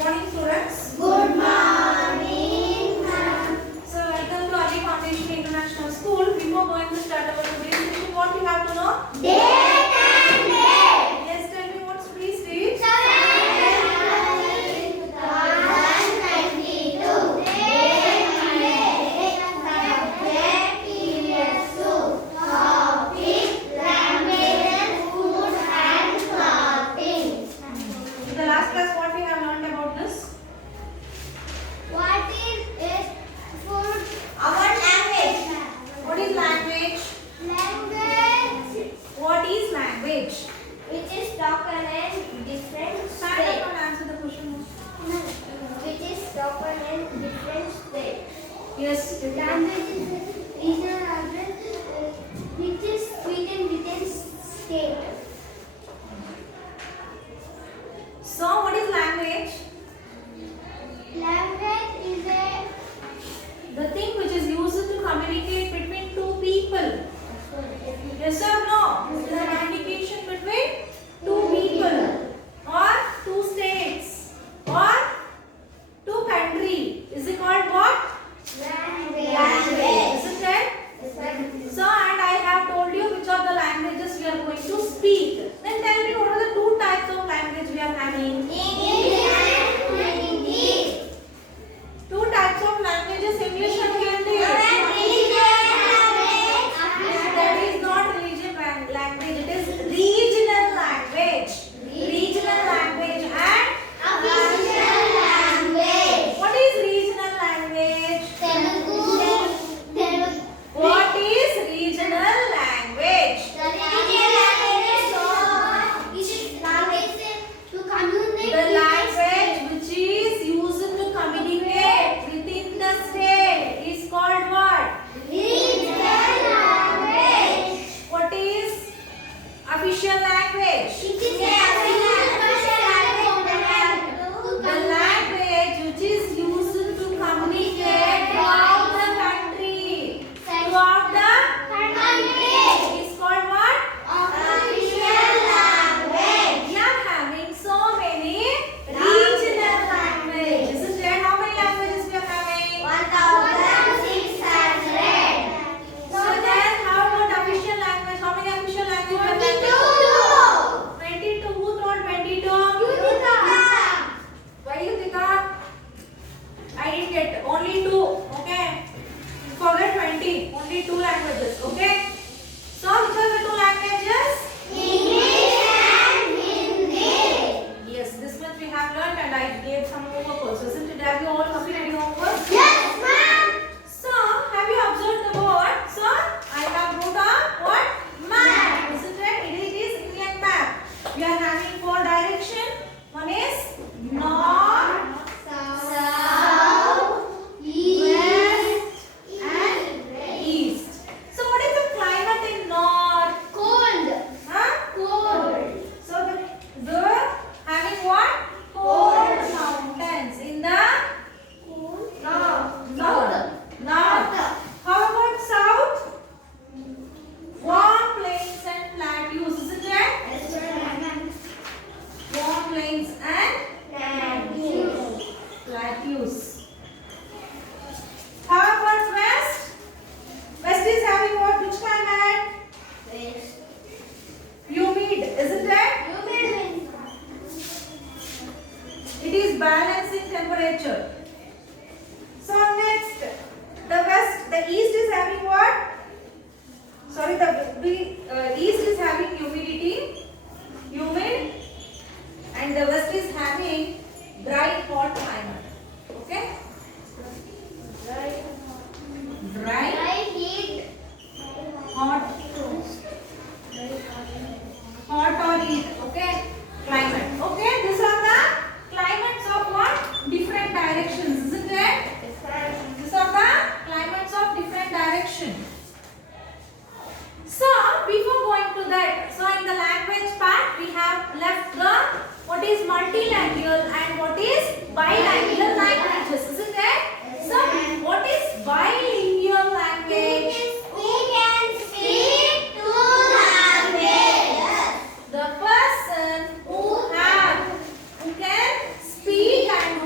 morning, students. Good morning, ma'am. So, welcome to Ali Foundation International School. Before going to start our today's session, what we have to know? Date and date. Yes, tell me what's please read. 7/2022. Date and date. Subject EVS-2. Topic language, food and clothing. In the last class, what we have learned about this? What is food? Our language. What is language? Language, What is language? which is spoken in different Stand states. up and answer the question. Which is spoken in different states. Yes. Language is a regional language which is spoken within state. So, what is language? Language is The thing which is used to communicate between two people. Yes or no? It is a communication between two people or two states or two countries. Is it called what? language. Isn't it? So, and I have told you which are the languages we are going to speak. Then tell me what are the two types of language we are having? English and Hindi. Two types of languages, English and Hindi. That is not religion language, it is regional language. Regional language and Official language. what is regional language? Telugu. What is regional language? The regional language is language to communicate. The language which is used to communicate within the state is called what? Regional language. What is official language? It is a official language. The language which is used to communicate throughout the country. Throughout the Country. is called what? Official language. We are having so many regional languages. Isn't there? How many languages we are having? 1,600. So then how about official language? How many official languages we are having? 22. Who told 22? Why you think I didn't get only 2. Okay. Forget 20. Only 2 languages. Okay. So which are the 2 languages? English and Hindi. Yes, this much we have learned and I gave some homework also. Isn't it? Have you all completed your homework? Yes, ma'am. So, have you observed the board? So, I have wrote a what? Map. Isn't it? It is Indian map. We are having 4 direction. One is north, South, west, and east. So, what is the climate in north? cold, Huh? cold, So, the having what? Cold mountains in the north. North. How about south? Warm plains and plateaus, isn't it? Warm plains and plateaus. How about west? West is having what? Which climate? Humid, isn't it? It is balancing temperature. So next, the west, the east is having what? Sorry, the east is having humidity, humid, and the west is having dry, hot climate. Okay? Dry, hot, hot or heat. Okay? Climate. Okay? These are the climates of what? Different directions, isn't it? These are the climates of different direction. So, before going to that, so in the language part, we have left the what is multilingual and what is bilingual languages, isn't it? So, what is bilingual language? We can speak two languages. The person who can speak and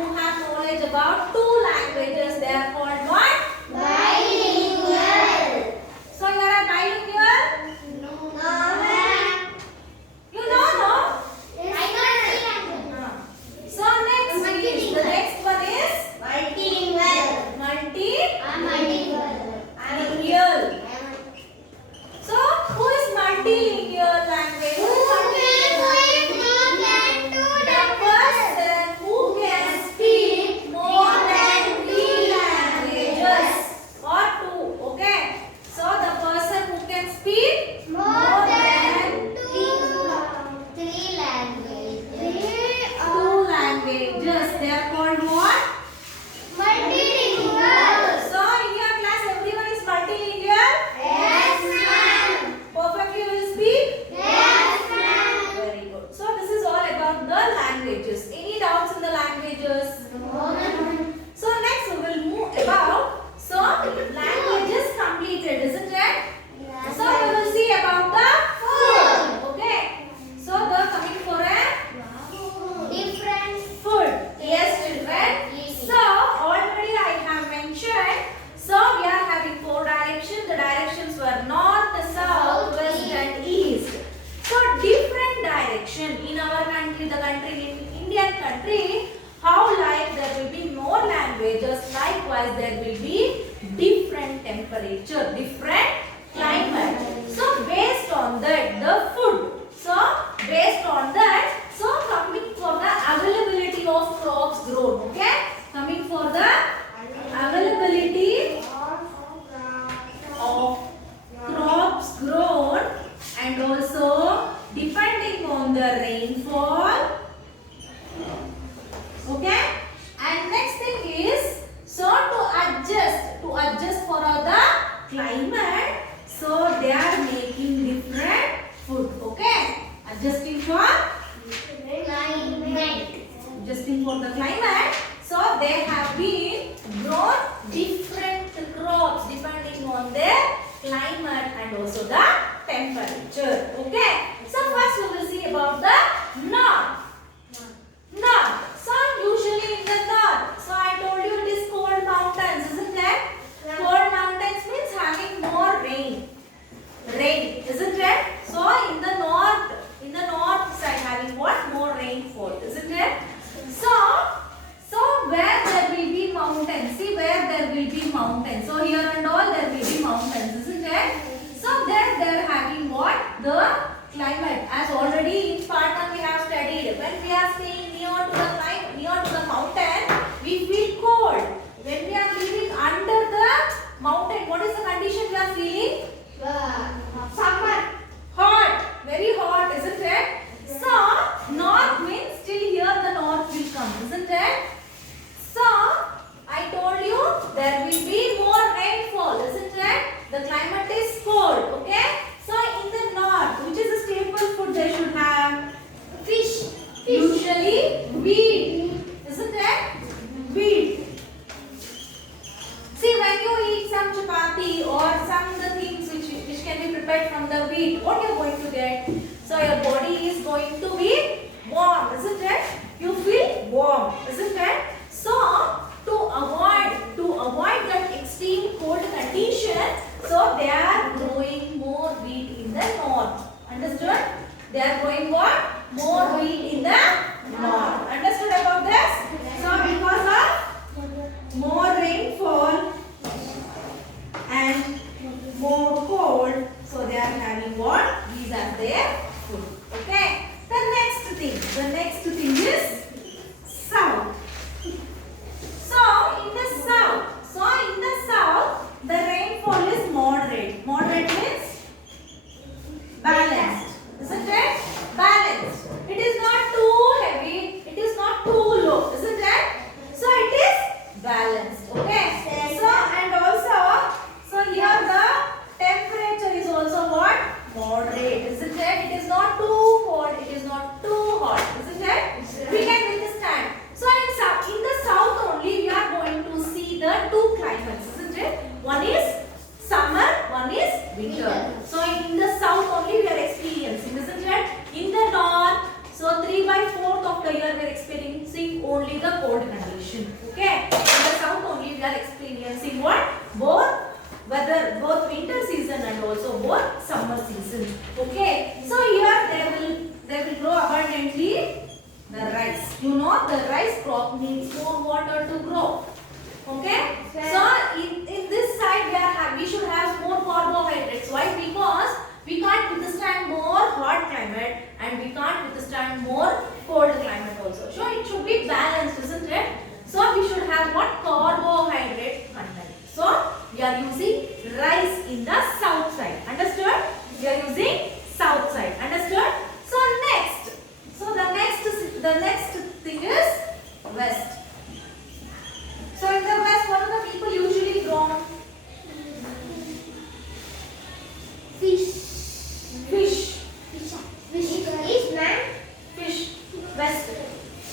languages. Any doubts in the languages? So next we will move about languages completed, isn't it? So we will see about the food. Okay. So the coming for a Different food. Yes, children. So already I have mentioned. So we are having 4 directions. The directions were north, south, west, and east. So different direction in our country, the country in Indian country. How like there will be more languages, likewise there will be different temperature, different climate. So based on that, the food. So based on that, so coming for the availability of crops grown, okay? Coming for the availability of crops grown and also depending on the rainfall. Okay, and next thing is so to adjust for the climate, so they are making different food. Okay, adjusting for the climate, so they have been grown different crops depending on their climate and also the temperature. Okay, so first we will see about the north. So usually in the north, so I told you it is cold mountains, isn't it? Cold mountains means having more rain, isn't it? So in the north side having what? More rainfall, isn't it? So where there will be mountains, see where there will be mountains. So here and all there will be mountains, isn't it? So there they are having what? The climate. As already in part 1 we have studied, when we are staying near to the mountain, we feel cold. When we are living under the mountain, what is the condition we are feeling? summer. Hot, very hot, isn't it? So north means still here the north will come, isn't it? So I told you there will be more rainfall, isn't it? The climate is cold, okay? So in the north, which is a staple food they should have? Fish. Usually wheat, isn't it? Wheat. See, when you eat some chapati or some of the things which can be prepared from the wheat, what you are going to get? So your body is going to be warm, isn't it? You feel warm, isn't it? So to avoid that extreme cold condition, so they are growing more wheat in the north. Understood? They are growing what? More wheat in the north. Understood about this? So because of more rainfall and more cold, so they are having what? These are their food. Okay. The next thing is south. So in the south, the rainfall is moderate. Moderate means balanced, isn't it? Balanced. It is not too heavy. It is not too low, isn't it? So it is balanced. Okay. So and also, so here the temperature is also what? Moderate, isn't it? It is not too cold. It is not too hot, isn't it? We can withstand. So in the south only we are going to see the 2 climates, isn't it? One is summer, one is winter. So in the south only we are experiencing, isn't it? In the north, so 3/4 of the year we are experiencing only the cold condition. Okay. In the south only we are experiencing what? Both winter season and also both summer season. Okay. So here they will grow abundantly the rice. You know the rice crop needs more water to grow. Okay. So in this side we should have more carbohydrates. Why? Because we can't withstand more hot climate and we can't withstand more cold climate also. So it should be balanced, isn't it? So we should have what? Carbohydrate content. So we are using rice in the south side. Understood? We are using south side. Understood? So the next thing is west. So in the west, what are the people usually grown? Fish. Fish. Fish is man. Fish. West.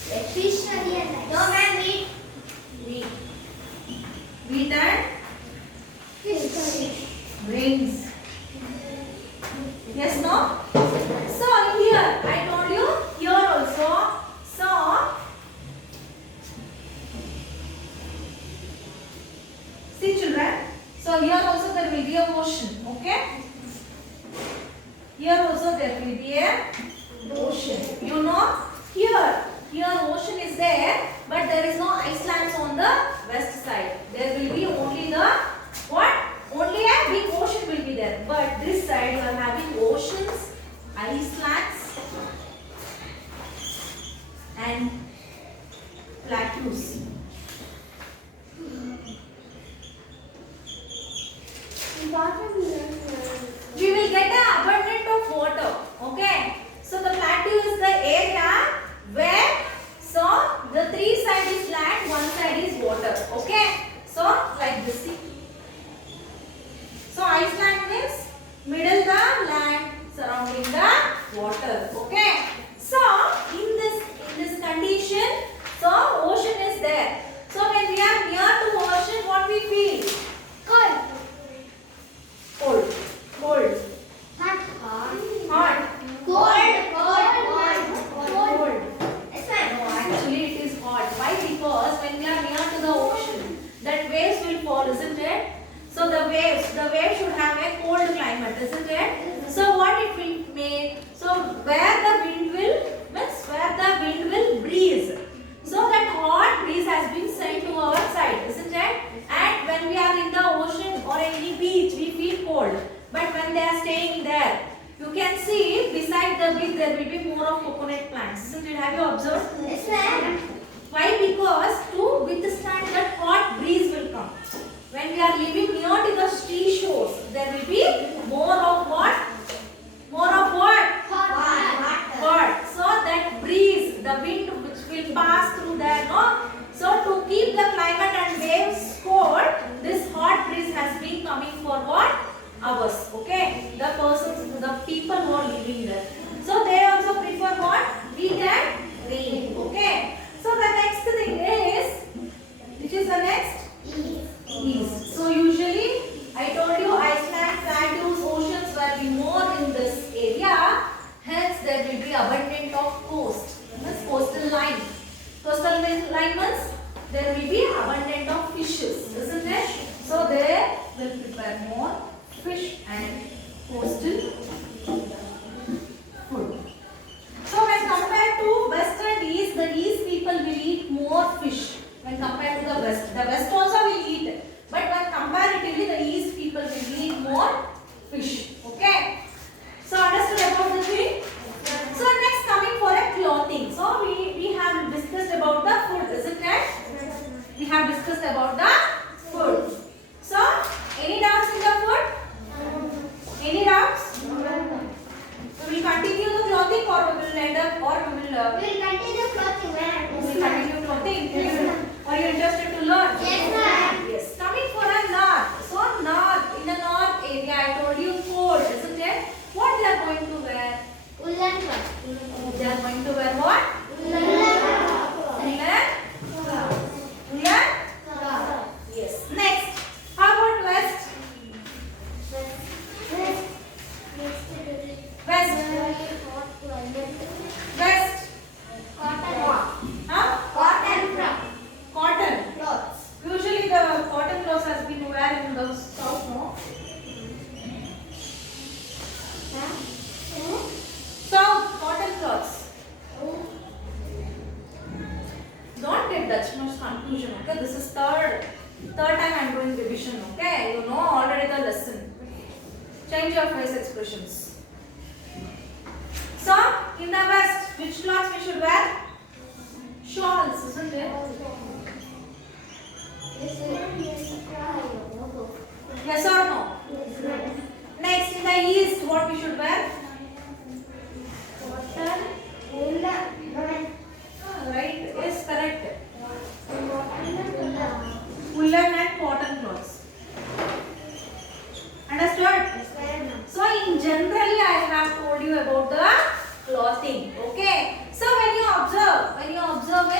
Fish curry and rice. No ma'am, wheat. Wheat. Wheat and Fish curry. grains. Yes, no? So here I told you, here also. So see children. So here also there will be a ocean. Okay. Here also there will be a ocean. You know, here ocean is there, but there is no islands on the west side. There will be only the what? Only a big ocean will be there. But this side you are having oceans, islands, and plateaus. We will get an abundance of water. Okay. So the plateau is the area where the three side is land, one side is water. Okay. So like this. See. So Iceland means middle the land surrounding the water. Okay. So in this condition, so ocean is there. So when we are near to ocean, what we feel? Cold. Cold. Cold. Hot. Hot. Cold. Yes, ma'am. No, actually it is hot. Why? Because when we are near to the ocean, that waves will fall, isn't it? So the waves should have a cold climate, isn't it? So what it will make? So where the wind will breeze. So that hot breeze has been sent to our side, isn't it? And when we are in the ocean or any beach, we feel cold. But when they are staying there, you can see beside the beach there will be more of coconut plants. Isn't it? Have you observed? Yes, ma'am. Why? Because to withstand that hot breeze will come. When we are living near to the sea shores, there will be more of what? More of what? Hot. So that breeze, the wind which will pass through there, no? So to keep the climate and waves cold, this hot breeze has been coming for what? Hours. Okay? The persons, the people who are living there. So they also prefer what? Wheat and grain. Okay? So the next thing is, which is the next? East. So usually, I told you Iceland, plateaus, oceans will be more in this area. Hence, there will be abundant of coast. Means coastal line. Coastal line means there will be abundant of fishes, isn't it? So they will prepare more fish and coastal food. So when compared to west and east, the east people will eat more fish when compared to the west. The west also will eat, but when comparatively the east people will eat more fish. Okay. So understood about the thing? So next coming for a clothing. So we have discussed about the food, isn't it? We have discussed about the food. So any doubts in the food? Any doubts? So we will continue the clothing or we will end up or we will continue clothing, ma'am. we will continue clothing. Are you interested to learn? Yes, ma'am. Yes. Coming for a north. So north, in the north area I told you cold, isn't it? What they are going to wear? Woolen cloth. They are going to wear what? Woolen Woolen? Woolen? cloth. Yes. Next. How about west? West. West. Huh? Cotton. Usually the cotton clothes has been worn in the south, no? South, cotton cloths. Don't get that much confusion, okay? This is third time I am doing revision, okay? You know already the lesson. Change your face expressions. So, in the west, which cloths we should wear? Shawls, isn't it? Yes or no? Next, in the east, what we should wear? Right, yes, correct. Woolen and cotton cloths. Understood? So, in generally, I have told you about the clothing. Okay. So, when you observe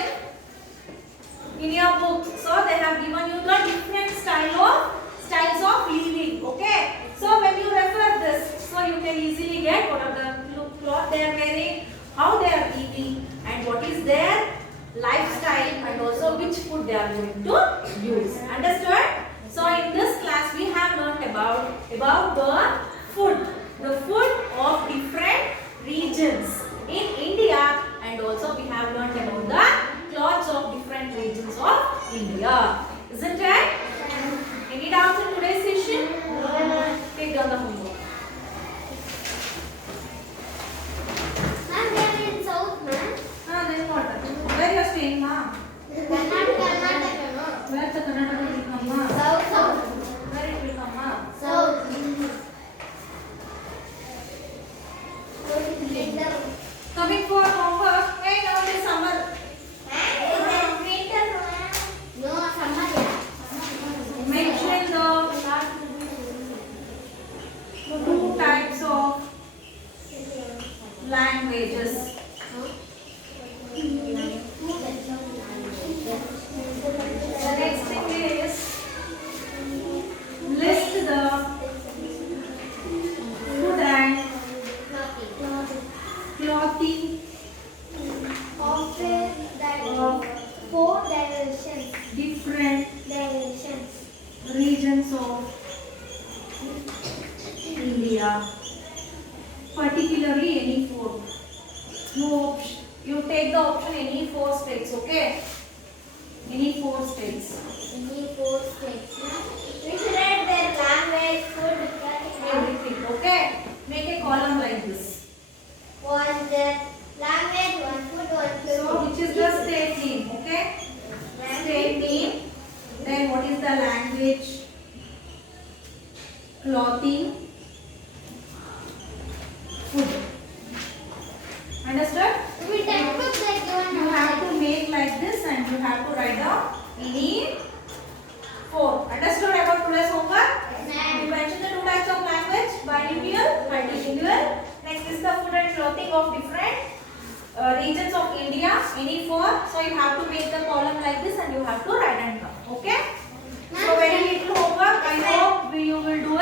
in your book. So they have given you the different styles of living. Okay. So when you refer this, so you can easily get what are the cloth they are wearing, how they are eating, and what is their lifestyle, and also which food they are going to use. Understood? So in this class we have learned about the food of different regions in India, and also we have learned about the clothes of different regions of India. Isn't it? Any doubts in today's session? Take down the homework. Ma'am, they are in south, ma'am. Then what? Where you are staying, ma'am? Karnataka, no? Where the Karnataka will come, ma'am? South. Where it will come, ma'am? South. Coming for homework. Hey, now it is summer. No, summer, yeah. Mention the two types of languages. The next thing is list the food and clothing Of four dimensions. different regions of India, particularly any four. No option. You take the option any four states, okay? Any four states. Any four states. We should write their language, food, Everything, okay? Make a column like this. one their language, one food, one food. So, which is the state name, okay? State name. Then what is the language? Clothing. Food. Understood? We textbook like given. You have to make like this and you have to write down any four. Understood about today's homework? We mentioned the two types of language, bilingual, multilingual. Next is the food and clothing of different regions of India, any four. So you have to make the column like this and you have to write and down. Okay? So very little homework. I hope you will do